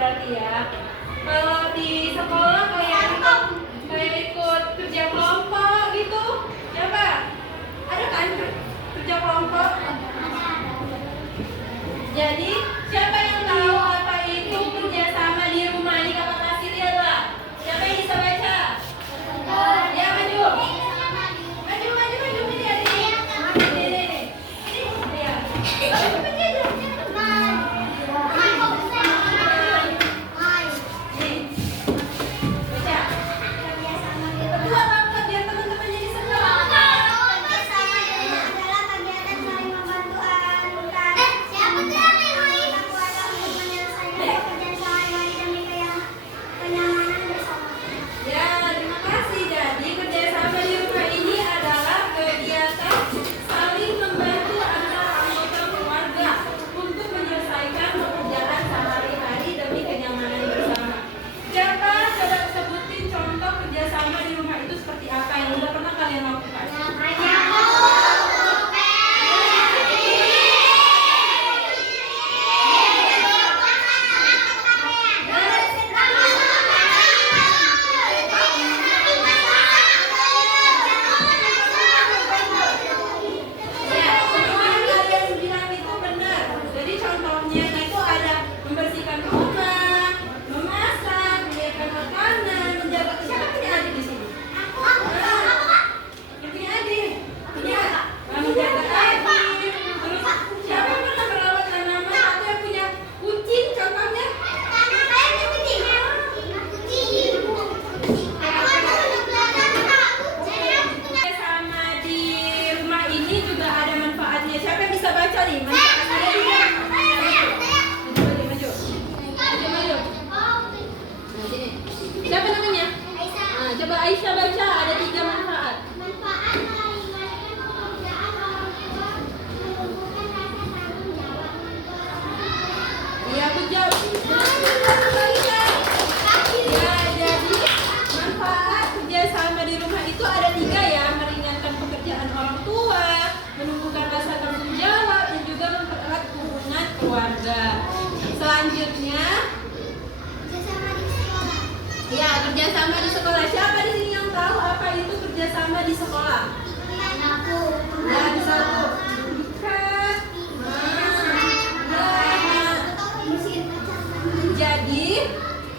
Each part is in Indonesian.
berarti ya. Kalau di sekolah kayak ikut kerja kelompok gitu, coba ada kan kerja kelompok? Jadi siapa yang tahu apa itu kerjasama di rumah? Ini kakak kasih lihat lah. Siapa yang bisa baca? Ya maju. Maju ini ada ini. Ini. Ya. Aisyah baca, ada 3 manfaat. Manfaat meringankan pekerjaan orang tua, menumbuhkan rasa tanggung jawab. Iya, betul. Ya, jadi manfaat kerjasama di rumah itu ada 3 ya, meringankan pekerjaan orang tua, menumbuhkan rasa tanggung jawab, dan juga mempererat hubungan keluarga. Selanjutnya, ya, kerjasama di sekolah. Siapa di sini yang tahu apa itu kerjasama di sekolah? Ya, bisa tuh. Jadi,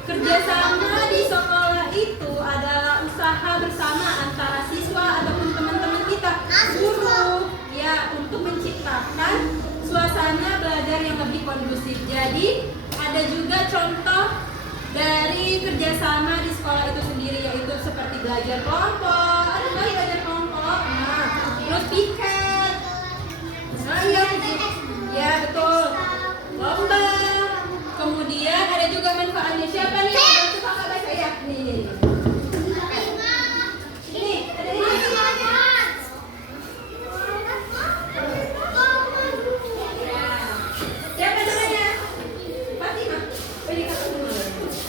kerjasama di sekolah itu adalah usaha bersama antara siswa ataupun teman-teman kita, guru, ya, untuk menciptakan suasana belajar yang lebih kondusif. Jadi, ada juga contoh dari kerjasama di sekolah itu sendiri, yaitu seperti belajar kelompok. Ada nggak belajar kelompok? Nah, terus piket. Nah, iya, ya betul. Lomba. Kemudian ada juga manfaatnya. Siapa nih? Bantu kakak baca ya. Nih. Ini ada ini. Siapa namanya? Fatimah.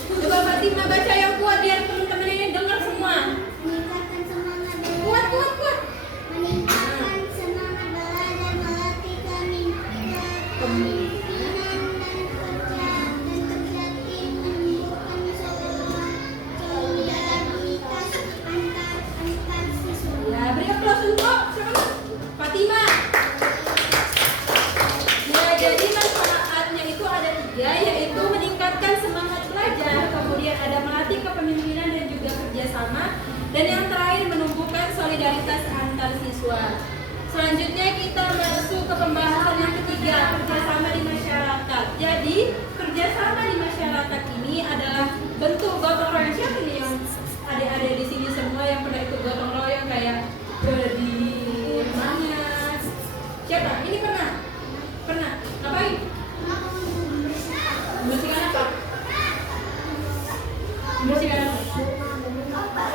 Coba Fatimah baca yang kuat biar teman-teman ini dengar semua. Meningkatkan semangat belajar. Kuat. Meningkatkan semangat belajar, melatih kepemimpinan dan kerja tim, menumbuhkan solidaritas antar siswa. Ya, beri aplaus untuk siapa? Fatimah. Ya, jadi manfaatnya itu ada 3, yaitu meningkatkan semangat belajar, kemudian ada melatih kepemimpinan dan juga kerjasama, dan yang terakhir menumbuhkan solidaritas antar siswa. Selanjutnya kita masuk ke pembahasan yang ketiga, kerjasama di masyarakat. Jadi kerjasama di masyarakat ini adalah bentuk gotong royong. Siapa nih yang adik-adik di sini semua yang pernah ikut gotong royong kayak di mana? Siapa? Ini pernah? Ngapain? Membersihkan apa?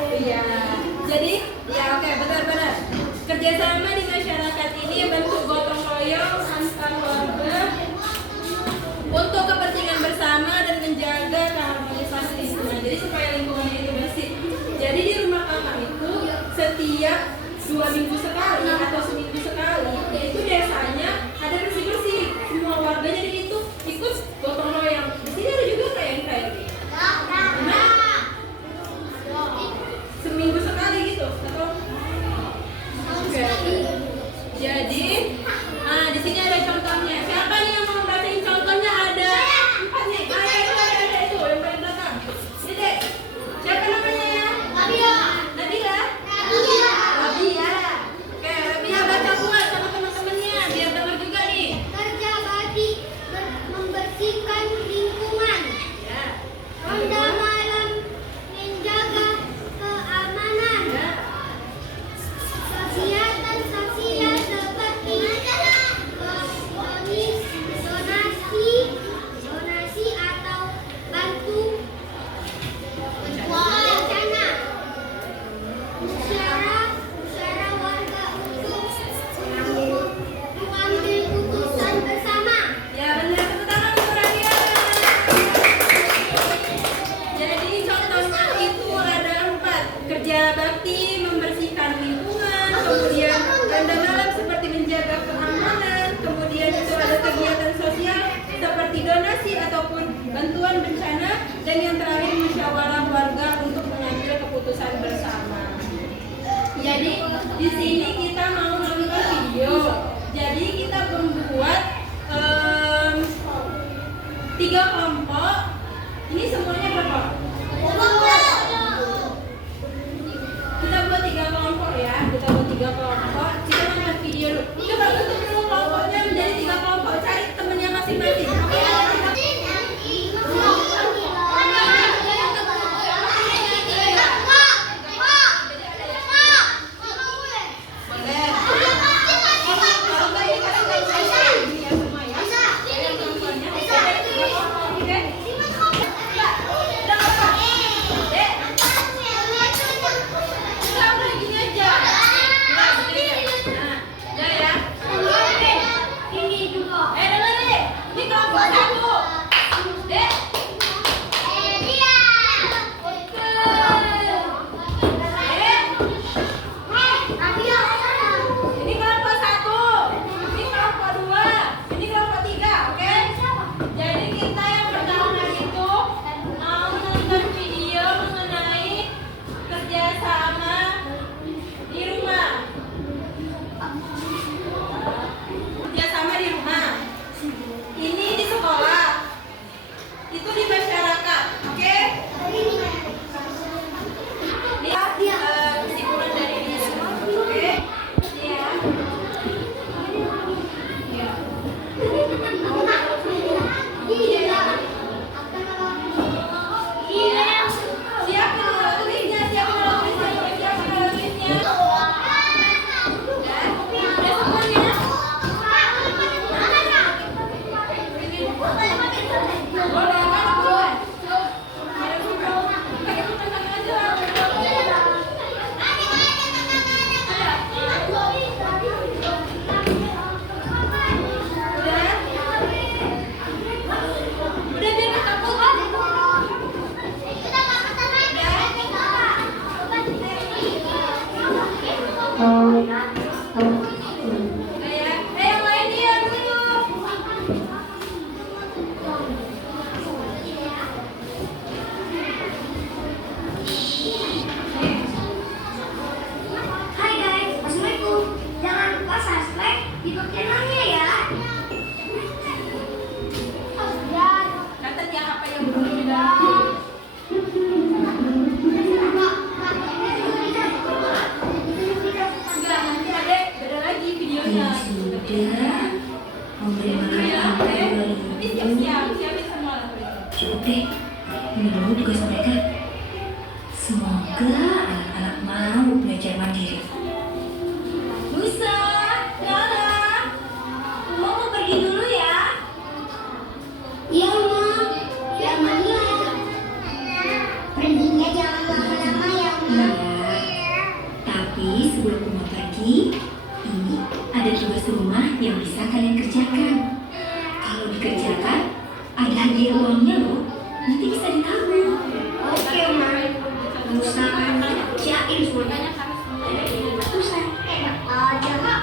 Iya. Jadi, ya oke, benar-benar. Kerjasama di masyarakat ini bentuk gotong royong antar warga untuk kepentingan bersama dan menjaga keharmonisan lingkungan. Jadi supaya lingkungan itu bersih. Jadi di rumah kakak itu setiap 2 minggu sekali atau seminggu sekali, yaitu desanya ada bersih-bersih. Semua warganya di situ ikut gotong royong. Di sini ada juga kayak seperti menjaga keamanan, kemudian itu ada kegiatan sosial seperti donasi ataupun bantuan bencana, dan yang terakhir musyawarah warga untuk mengambil keputusan bersama. Jadi di sini kita mau melakukan video. Jadi kita membuat 3 kelompok. Ini semuanya berapa? Kita buat 3 kelompok ya. Kita buat 3 kelompok. Kita nonton video dulu. Coba tutup dulu kelompoknya menjadi 3 kelompok. Cari temennya masing-masing. Oke? Cukup deh, ini dulu tugas mereka. Semoga anak-anak mau belajar mandiri. Nusa, Lala, mau pergi dulu ya? Iya, Mom. Ya, Mama. Perginya jangan lama-lama ya, Mom. Iya, tapi sebelum Uma pergi, ini ada tugas rumah yang bisa kalian kerjakan. Kalau dikerjakan, ada hadiah uangnya loh. Nanti bisa ditabung. Oke, Ma. Nusa akan kerjain semuanya. Nusa, enak aja, Kak.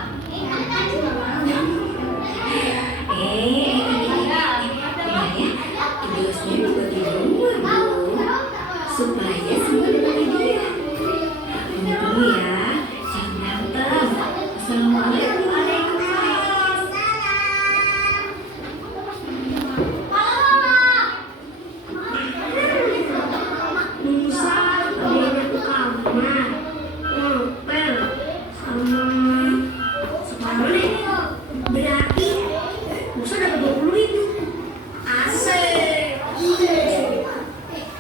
Tugasnya juga di rumah dong, supaya semua dapat hadiah. Ini dulu ya, jangan berantem. Assalamualaikum. Nusa, kalian ke kamar. Ngopel sama separuh nih. Berarti Nusa dapat 20.000. Asik.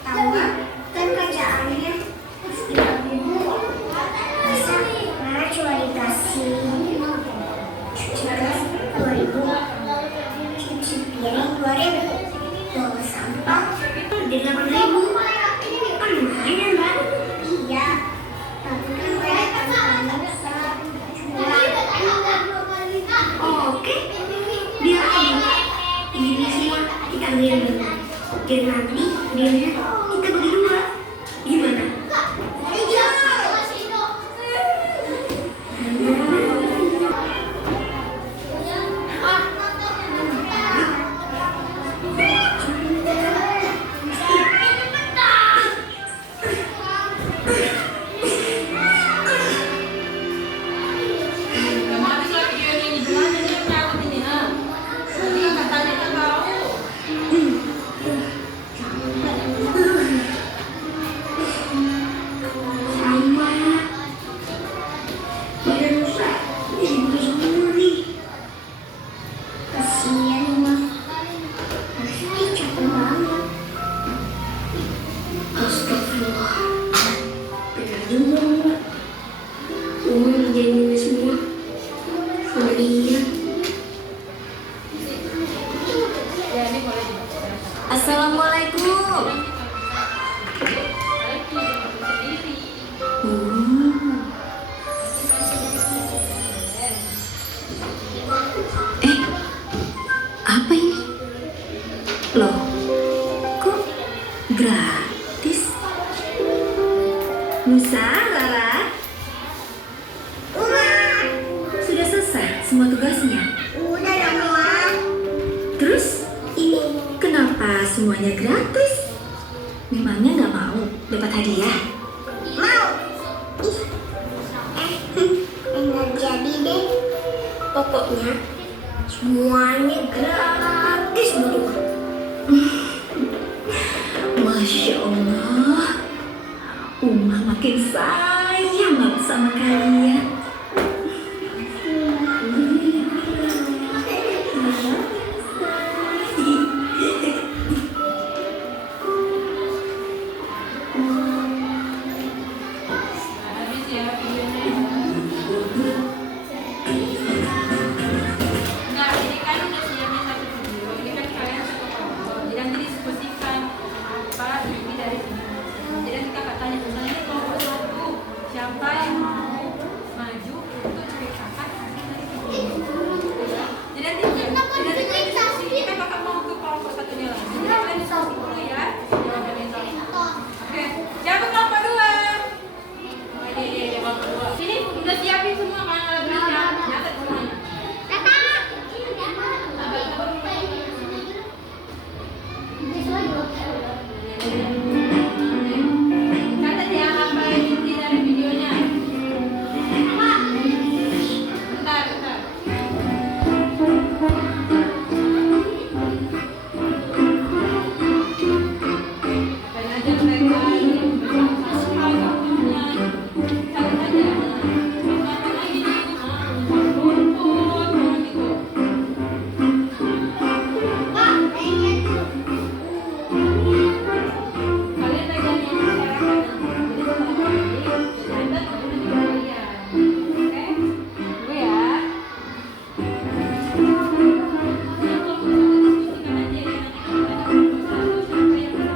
Tahu kan kerjaannya 3.000. Masa Mama cuma dikasih 2.000. Cuci piring 2.000. Bawa sampah jadi 8.000. Kan lumayan, Mbak. Iya. Tapi kan banyak Oke. Biar aja. Ini semua kita ambil dulu. Dan nanti hadiahnya kita bagi 2. Gimana? Iya. Nusa, Rara, Udah. sudah selesai semua tugasnya? Udah dong, Wak. Terus, ini kenapa semuanya gratis? Memangnya nggak mau dapat hadiah? Mau. Enggak jadi deh. Pokoknya semuanya gratis buat Wak. Masya Allah, Umah makin sayang banget sama kalian. Habis ya videonya. Enggak, ini kan udah siapin satu video. Ini kan kalian satu kelompok. Jadi nanti diskusikan apa ini dari sini. Jadi nanti kakak tanya misalnya ini kelompok satu siapa yang mau maju untuk ceritakan hasil dari video. Ya. Jadi nanti kalian diskusi. Kita kakak mau ke kelompok satunya lagi. Jadi kalian diskusi dulu ya. Jawabannya satu. Oke, siapa kelompok dua? Ini kelompok dua. Sini udah siapin semua kan alat-alatnya. Nyatet semuanya. Catat ya apa inti dari videonya. Bentar. Kalian aja mereka ini bersama-sama waktunya. Catat aja. Catat lagi nih. Rumput gitu. Kalian pegang yang sekarang kanan. Jadi setelah ini, Anda turun di kalian. Oke? Gue ya. Yang kelompok satu diskusikan aja ya. Nanti kalau ada kelompok satu, siapa yang berhasil diskusikan. Ambil ke videonya.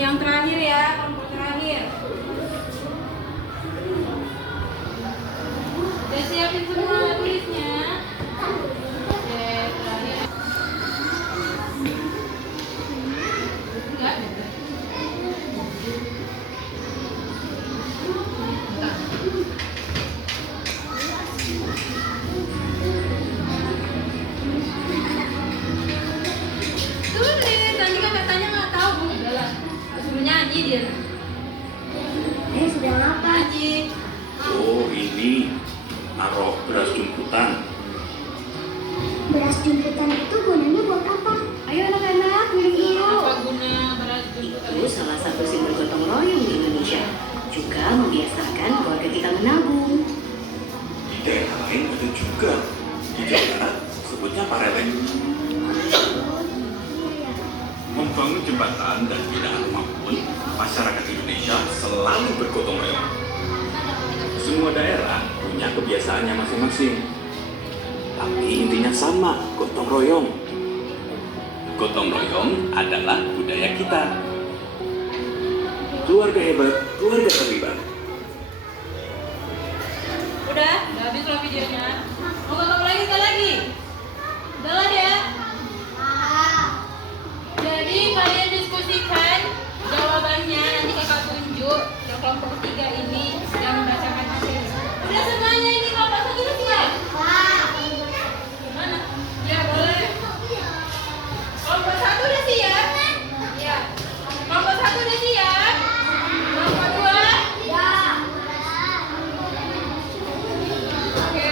Yang terakhir ya, kelompok terakhir. Udah siapin semua tulisnya. Oke, terakhir. Enggak. Tulis, nanti kan katanya nggak tahu. Udahlah, suruh nyanyi dia. Sudah apa? Nyanyi. Oh ini naruh beras jumputan. Beras jumputan itu gunanya buat apa? Ayo anak-anak, minum dulu. keterlibatan dan binaan maupun masyarakat Indonesia selalu bergotong royong. Semua daerah punya kebiasaannya masing-masing. Tapi intinya sama, gotong royong. Gotong royong adalah budaya kita. Keluarga hebat, keluarga terlibat. Udah habis loh videonya. Mau nggak lagi sekali lagi? Udah lah ya. Jadi kalian diskusikan jawabannya, nanti kakak tunjuk yang kelompok 3 ini yang membacakan hasil. Udah semuanya ini kelompok 1 udah siap? Gimana? Ya boleh. Kelompok 1 udah siap? Ya. Kelompok 1 udah siap? Kelompok 2? Oke.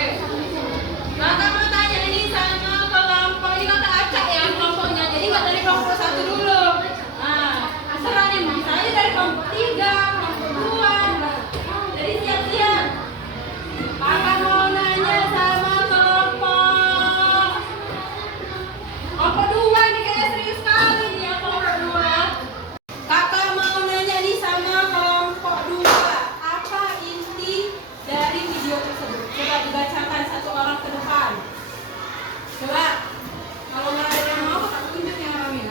Kakak mau tanya ini sama kelompok ini kakak acak ya kelompoknya. Jadi nggak dari kelompok 1 dulu. Nah, terserah nih misalnya dari kelompok 3, kelompok 2. Jadi siap-siap. Kakak mau nanya sama kelompok 2 ini kayak serius sekali nih ya kelompok 2. Kakak mau nanya nih sama kelompok 2. Apa inti dari video tersebut? Coba dibacakan satu orang ke depan. Coba. Kalau nggak ada yang mau, kakak tunjuk yang ramai.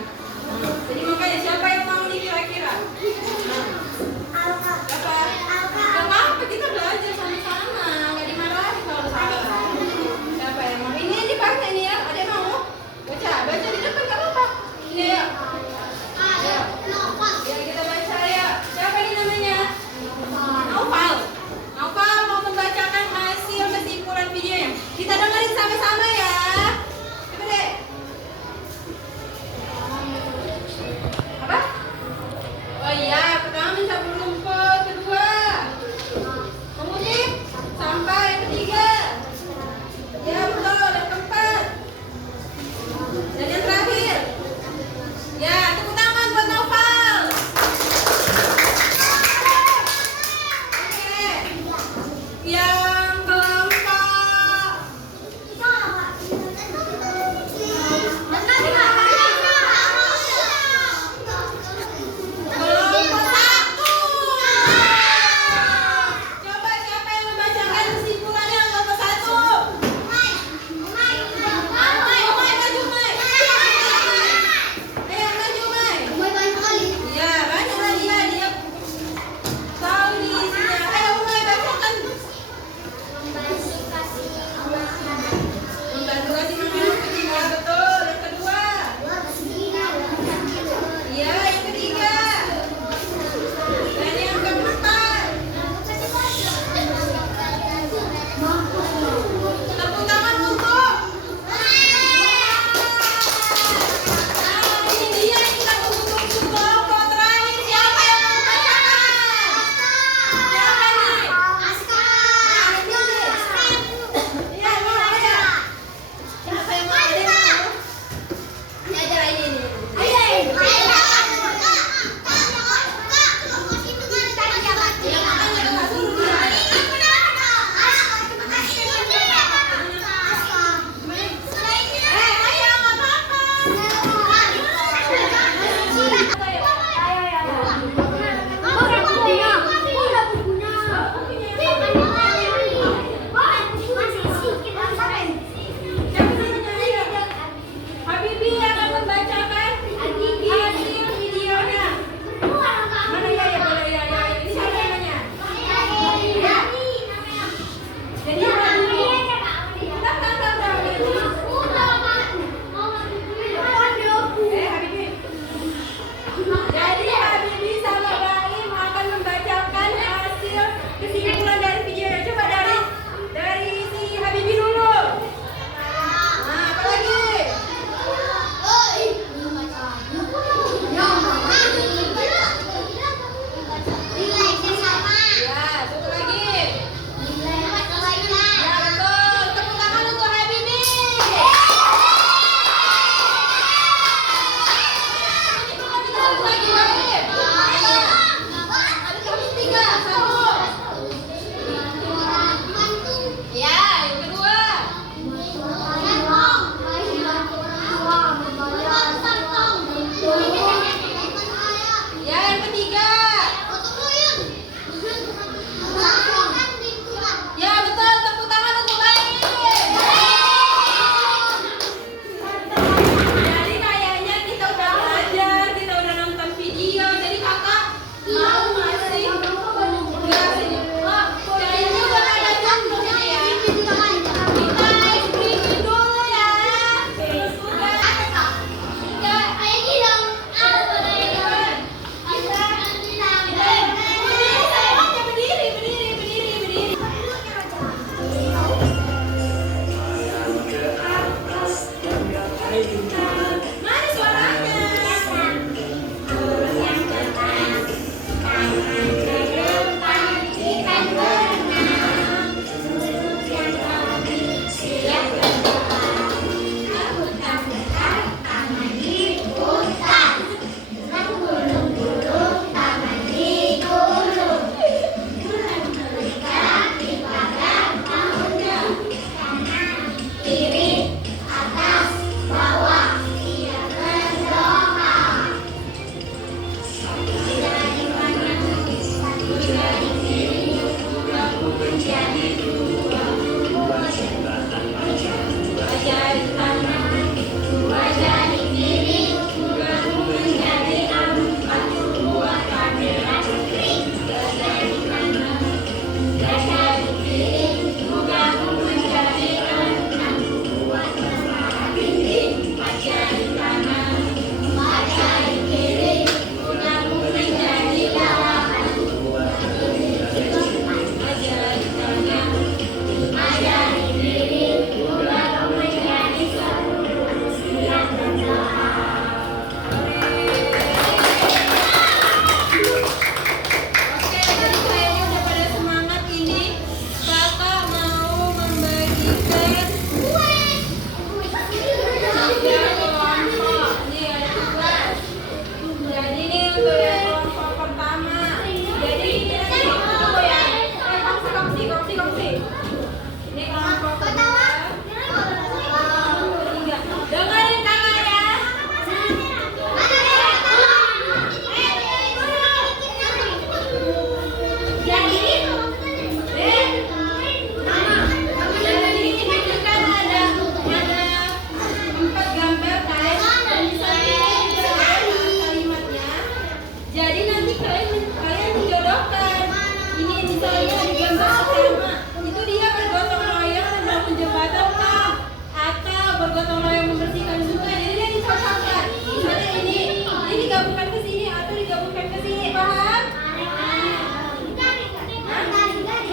digabungkan ke sini atau digabungkan ke sini, paham?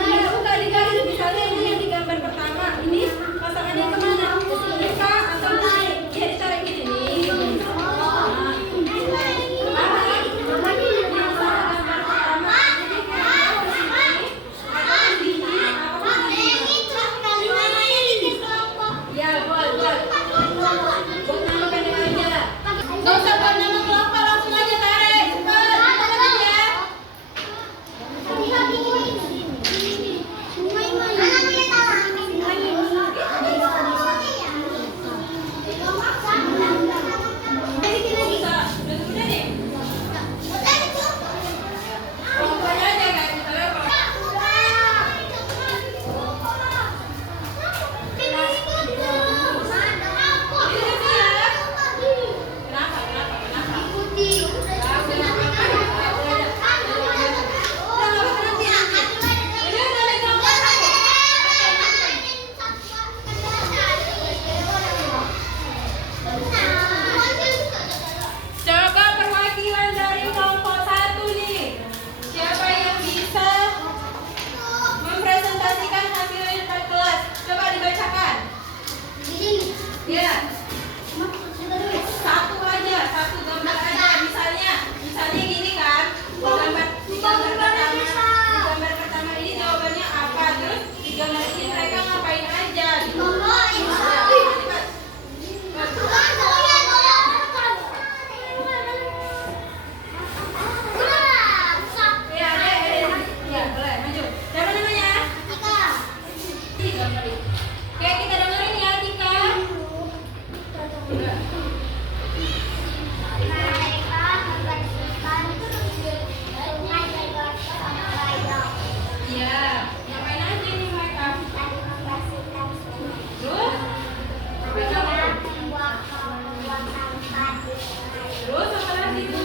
Iya, bukan digaris. Misalnya ini yang di gambar pertama, ini pasangannya kemana? Ke sini kah atau ke sini? Ya ditarik gini nih. Gak usah buat nama kelompok, langsung aja tarik. Cepat, cepat ya. Bisa, udah udah nih. Kelompoknya aja kayak misalnya coba perwakilan dari kelompok 1 nih. Siapa yang bisa mempresentasikan hasilnya di kelas? Coba dibacakan. Ya. Satu aja, satu gambar aja. Misalnya gini kan. Di gambar pertama ini jawabannya apa? Terus di gambar ini mereka ngapain aja? Gitu. Ya, ya, boleh maju. Siapa namanya? Di gambar ini. Oke, kita dengerin ya, Tika. Udah. Iya, ngapain aja nih mereka? Terus? Terus apa lagi tuh?